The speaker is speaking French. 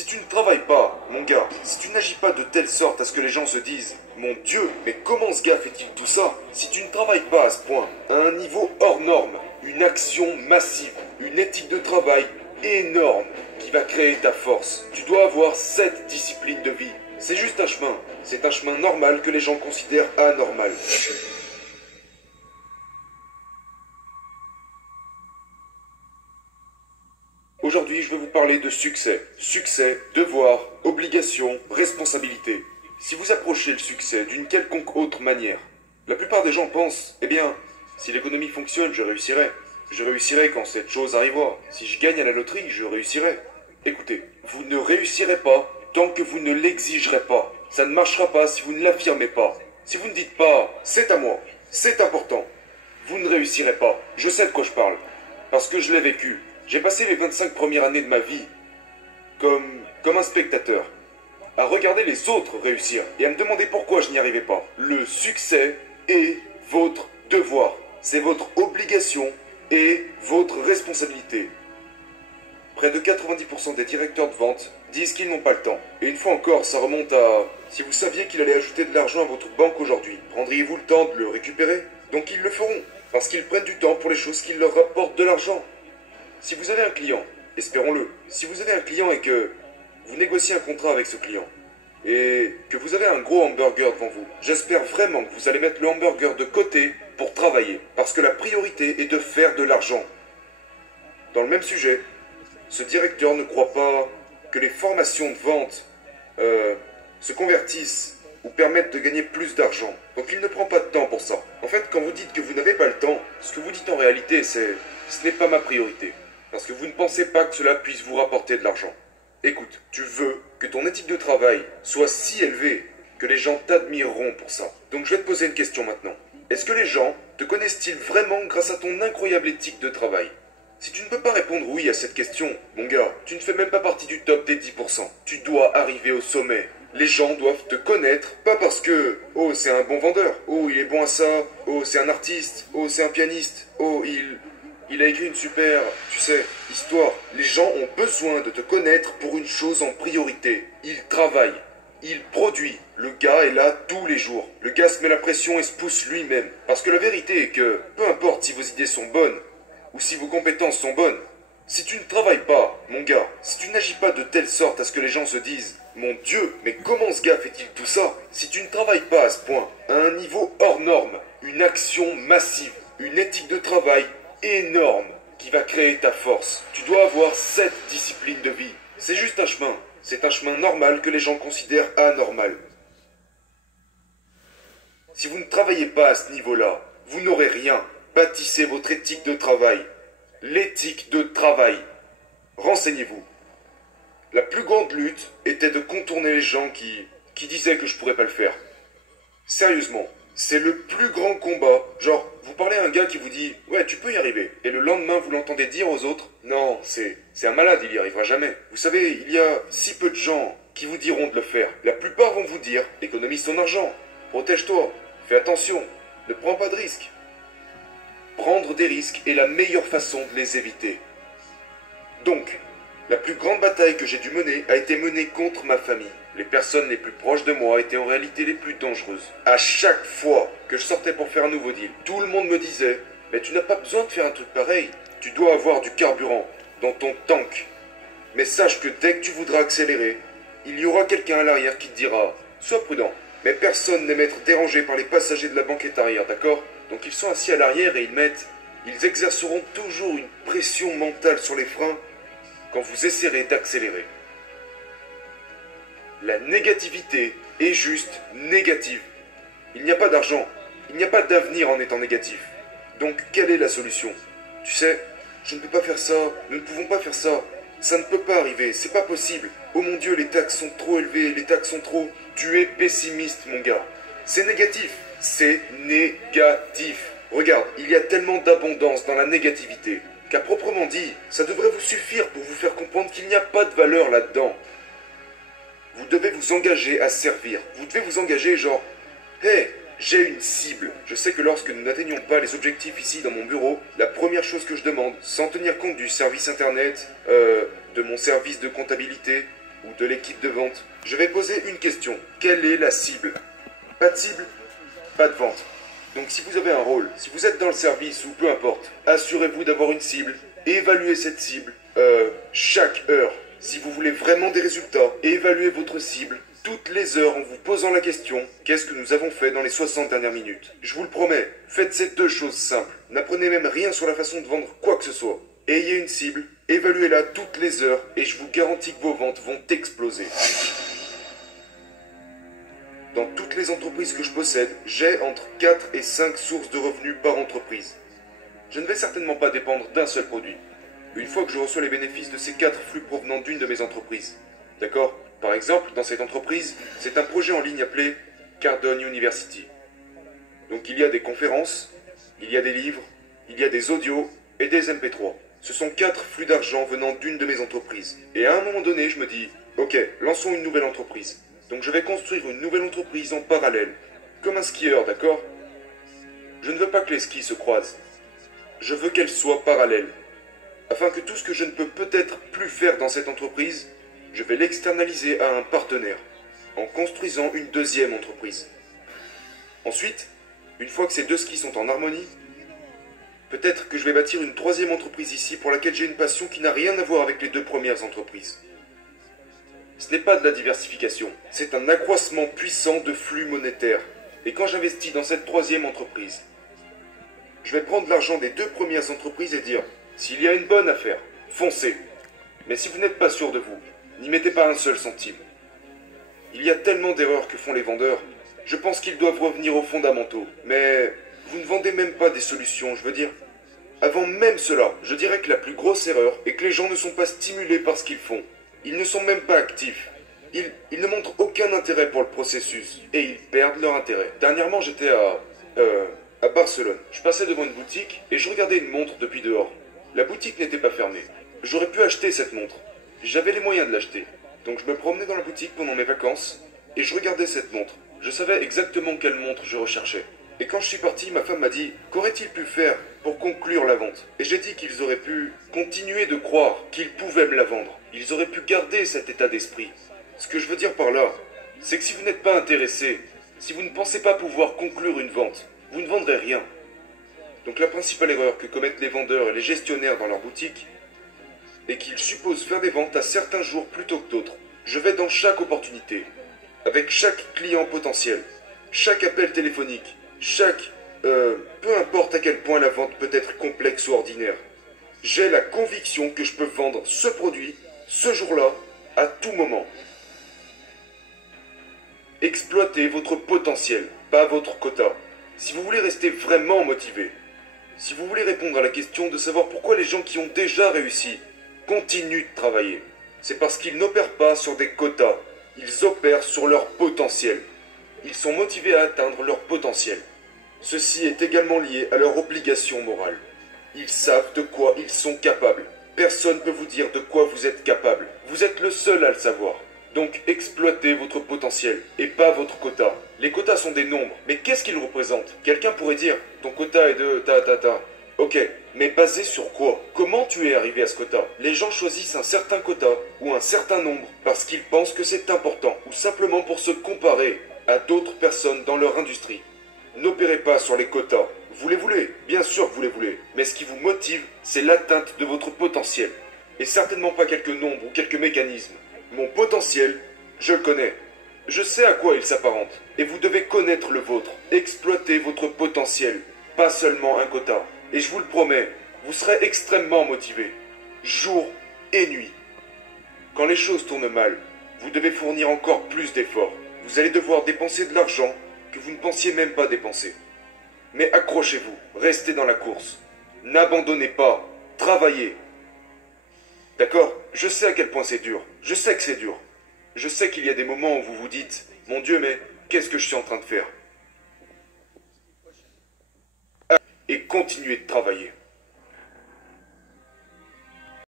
Si tu ne travailles pas, mon gars, si tu n'agis pas de telle sorte à ce que les gens se disent mon Dieu, mais comment ce gars fait-il tout ça? Si tu ne travailles pas à ce point, à un niveau hors norme, une action massive, une éthique de travail énorme qui va créer ta force, tu dois avoir cette discipline de vie. C'est juste un chemin. C'est un chemin normal que les gens considèrent anormal. Aujourd'hui, je vais vous parler de succès. Succès, devoir, obligation, responsabilité. Si vous approchez le succès d'une quelconque autre manière, la plupart des gens pensent, eh bien, si l'économie fonctionne, je réussirai. Je réussirai quand cette chose arrivera. Si je gagne à la loterie, je réussirai. Écoutez, vous ne réussirez pas tant que vous ne l'exigerez pas. Ça ne marchera pas si vous ne l'affirmez pas. Si vous ne dites pas, c'est à moi, c'est important, vous ne réussirez pas. Je sais de quoi je parle, parce que je l'ai vécu. J'ai passé les 25 premières années de ma vie comme un spectateur, à regarder les autres réussir et à me demander pourquoi je n'y arrivais pas. Le succès est votre devoir, c'est votre obligation et votre responsabilité. Près de 90% des directeurs de vente disent qu'ils n'ont pas le temps. Et une fois encore, ça remonte à... Si vous saviez qu'il allait ajouter de l'argent à votre banque aujourd'hui, prendriez-vous le temps de le récupérer? Donc ils le feront, parce qu'ils prennent du temps pour les choses qui leur rapportent de l'argent. Si vous avez un client, espérons-le, si vous avez un client et que vous négociez un contrat avec ce client, et que vous avez un gros hamburger devant vous, j'espère vraiment que vous allez mettre le hamburger de côté pour travailler, parce que la priorité est de faire de l'argent. Dans le même sujet, ce directeur ne croit pas que les formations de vente se convertissent ou permettent de gagner plus d'argent. Donc il ne prend pas de temps pour ça. En fait, quand vous dites que vous n'avez pas le temps, ce que vous dites en réalité, c'est « ce n'est pas ma priorité ». Parce que vous ne pensez pas que cela puisse vous rapporter de l'argent. Écoute, tu veux que ton éthique de travail soit si élevée que les gens t'admireront pour ça. Donc je vais te poser une question maintenant. Est-ce que les gens te connaissent-ils vraiment grâce à ton incroyable éthique de travail? Si tu ne peux pas répondre oui à cette question, mon gars, tu ne fais même pas partie du top des 10%. Tu dois arriver au sommet. Les gens doivent te connaître, pas parce que « Oh, c'est un bon vendeur. Oh, il est bon à ça. Oh, c'est un artiste. Oh, c'est un pianiste. Oh, il a écrit une super, tu sais, histoire. » Les gens ont besoin de te connaître pour une chose en priorité. Il travaille. Il produit. Le gars est là tous les jours. Le gars se met la pression et se pousse lui-même. Parce que la vérité est que, peu importe si vos idées sont bonnes, ou si vos compétences sont bonnes, si tu ne travailles pas, mon gars, si tu n'agis pas de telle sorte à ce que les gens se disent « Mon Dieu, mais comment ce gars fait-il tout ça ?» Si tu ne travailles pas à ce point, à un niveau hors norme, une action massive, une éthique de travail énorme qui va créer ta force, tu dois avoir cette discipline de vie. C'est juste un chemin. C'est un chemin normal que les gens considèrent anormal. Si vous ne travaillez pas à ce niveau-là, vous n'aurez rien. Bâtissez votre éthique de travail. L'éthique de travail. Renseignez-vous. La plus grande lutte était de contourner les gens qui disaient que je pourrais pas le faire. Sérieusement, c'est le plus grand combat. Genre, vous parlez à un gars qui vous dit « Ouais, tu peux y arriver ». Et le lendemain, vous l'entendez dire aux autres « Non, c'est un malade, il y arrivera jamais ». Vous savez, il y a si peu de gens qui vous diront de le faire. La plupart vont vous dire « Économise ton argent, protège-toi, fais attention, ne prends pas de risques ». Prendre des risques est la meilleure façon de les éviter. Donc, la plus grande bataille que j'ai dû mener a été menée contre ma famille. Les personnes les plus proches de moi étaient en réalité les plus dangereuses. À chaque fois que je sortais pour faire un nouveau deal, tout le monde me disait « Mais tu n'as pas besoin de faire un truc pareil. Tu dois avoir du carburant dans ton tank. Mais sache que dès que tu voudras accélérer, il y aura quelqu'un à l'arrière qui te dira « Sois prudent. » Mais personne n'aime être dérangé par les passagers de la banquette arrière, d'accord? Donc ils sont assis à l'arrière et ils exerceront toujours une pression mentale sur les freins quand vous essaierez d'accélérer. La négativité est juste négative. Il n'y a pas d'argent, il n'y a pas d'avenir en étant négatif. Donc quelle est la solution? Tu sais, je ne peux pas faire ça, nous ne pouvons pas faire ça, ça ne peut pas arriver, c'est pas possible. Oh mon Dieu, les taxes sont trop élevées, les taxes sont trop... Tu es pessimiste, mon gars. C'est négatif. C'est négatif. Regarde, il y a tellement d'abondance dans la négativité qu'à proprement dit, ça devrait vous suffire pour vous faire comprendre qu'il n'y a pas de valeur là-dedans. Vous devez vous engager à servir. Vous devez vous engager genre, hey, j'ai une cible. Je sais que lorsque nous n'atteignons pas les objectifs ici dans mon bureau, la première chose que je demande, sans tenir compte du service internet, de mon service de comptabilité, ou de l'équipe de vente, je vais poser une question. Quelle est la cible? Pas de cible, pas de vente. Donc si vous avez un rôle, si vous êtes dans le service ou peu importe, assurez-vous d'avoir une cible, évaluez cette cible chaque heure. Si vous voulez vraiment des résultats, évaluez votre cible toutes les heures en vous posant la question qu'est-ce que nous avons fait dans les 60 dernières minutes. Je vous le promets, faites ces deux choses simples. N'apprenez même rien sur la façon de vendre quoi que ce soit. Ayez une cible, évaluez-la toutes les heures et je vous garantis que vos ventes vont exploser. Dans toutes les entreprises que je possède, j'ai entre 4 et 5 sources de revenus par entreprise. Je ne vais certainement pas dépendre d'un seul produit. Une fois que je reçois les bénéfices de ces 4 flux provenant d'une de mes entreprises. D'accord? Par exemple, dans cette entreprise, c'est un projet en ligne appelé Cardone University. Donc il y a des conférences, il y a des livres, il y a des audios et des MP3. Ce sont 4 flux d'argent venant d'une de mes entreprises. Et à un moment donné, je me dis, ok, lançons une nouvelle entreprise. Donc je vais construire une nouvelle entreprise en parallèle. Comme un skieur, d'accord? Je ne veux pas que les skis se croisent. Je veux qu'elles soient parallèles. Afin que tout ce que je ne peux peut-être plus faire dans cette entreprise, je vais l'externaliser à un partenaire, en construisant une deuxième entreprise. Ensuite, une fois que ces deux skis sont en harmonie, peut-être que je vais bâtir une troisième entreprise ici pour laquelle j'ai une passion qui n'a rien à voir avec les deux premières entreprises. Ce n'est pas de la diversification, c'est un accroissement puissant de flux monétaires. Et quand j'investis dans cette troisième entreprise, je vais prendre l'argent des deux premières entreprises et dire, s'il y a une bonne affaire, foncez. Mais si vous n'êtes pas sûr de vous, n'y mettez pas un seul centime. Il y a tellement d'erreurs que font les vendeurs, je pense qu'ils doivent revenir aux fondamentaux. Mais vous ne vendez même pas des solutions, je veux dire. Avant même cela, je dirais que la plus grosse erreur est que les gens ne sont pas stimulés par ce qu'ils font. Ils ne sont même pas actifs. Ils ne montrent aucun intérêt pour le processus. Et ils perdent leur intérêt. Dernièrement, j'étais à Barcelone. Je passais devant une boutique et je regardais une montre depuis dehors. La boutique n'était pas fermée. J'aurais pu acheter cette montre. J'avais les moyens de l'acheter. Donc je me promenais dans la boutique pendant mes vacances et je regardais cette montre. Je savais exactement quelle montre je recherchais. Et quand je suis parti, ma femme m'a dit « Qu'aurait-il pu faire pour conclure la vente ?» Et j'ai dit qu'ils auraient pu continuer de croire qu'ils pouvaient me la vendre. Ils auraient pu garder cet état d'esprit. Ce que je veux dire par là, c'est que si vous n'êtes pas intéressé, si vous ne pensez pas pouvoir conclure une vente, vous ne vendrez rien. Donc la principale erreur que commettent les vendeurs et les gestionnaires dans leur boutique est qu'ils supposent faire des ventes à certains jours plutôt que d'autres. Je vais dans chaque opportunité, avec chaque client potentiel, chaque appel téléphonique, peu importe à quel point la vente peut être complexe ou ordinaire. J'ai la conviction que je peux vendre ce produit, ce jour-là, à tout moment. Exploitez votre potentiel, pas votre quota. Si vous voulez rester vraiment motivé, si vous voulez répondre à la question de savoir pourquoi les gens qui ont déjà réussi continuent de travailler, c'est parce qu'ils n'opèrent pas sur des quotas, ils opèrent sur leur potentiel. Ils sont motivés à atteindre leur potentiel. Ceci est également lié à leur obligation morale. Ils savent de quoi ils sont capables. Personne ne peut vous dire de quoi vous êtes capable. Vous êtes le seul à le savoir. Donc exploitez votre potentiel et pas votre quota. Les quotas sont des nombres, mais qu'est-ce qu'ils représentent? Quelqu'un pourrait dire, ton quota est de ta. Ok, mais basé sur quoi? Comment tu es arrivé à ce quota? Les gens choisissent un certain quota ou un certain nombre parce qu'ils pensent que c'est important ou simplement pour se comparer à d'autres personnes dans leur industrie. N'opérez pas sur les quotas. Vous les voulez, bien sûr que vous les voulez, mais ce qui vous motive, c'est l'atteinte de votre potentiel. Et certainement pas quelques nombres ou quelques mécanismes. Mon potentiel, je le connais. Je sais à quoi il s'apparente. Et vous devez connaître le vôtre. Exploitez votre potentiel, pas seulement un quota. Et je vous le promets, vous serez extrêmement motivé. Jour et nuit. Quand les choses tournent mal, vous devez fournir encore plus d'efforts. Vous allez devoir dépenser de l'argent que vous ne pensiez même pas dépenser. Mais accrochez-vous, restez dans la course. N'abandonnez pas, travaillez. D'accord? Je sais à quel point c'est dur. Je sais que c'est dur. Je sais qu'il y a des moments où vous vous dites « Mon Dieu, mais qu'est-ce que je suis en train de faire ?» Et continuez de travailler.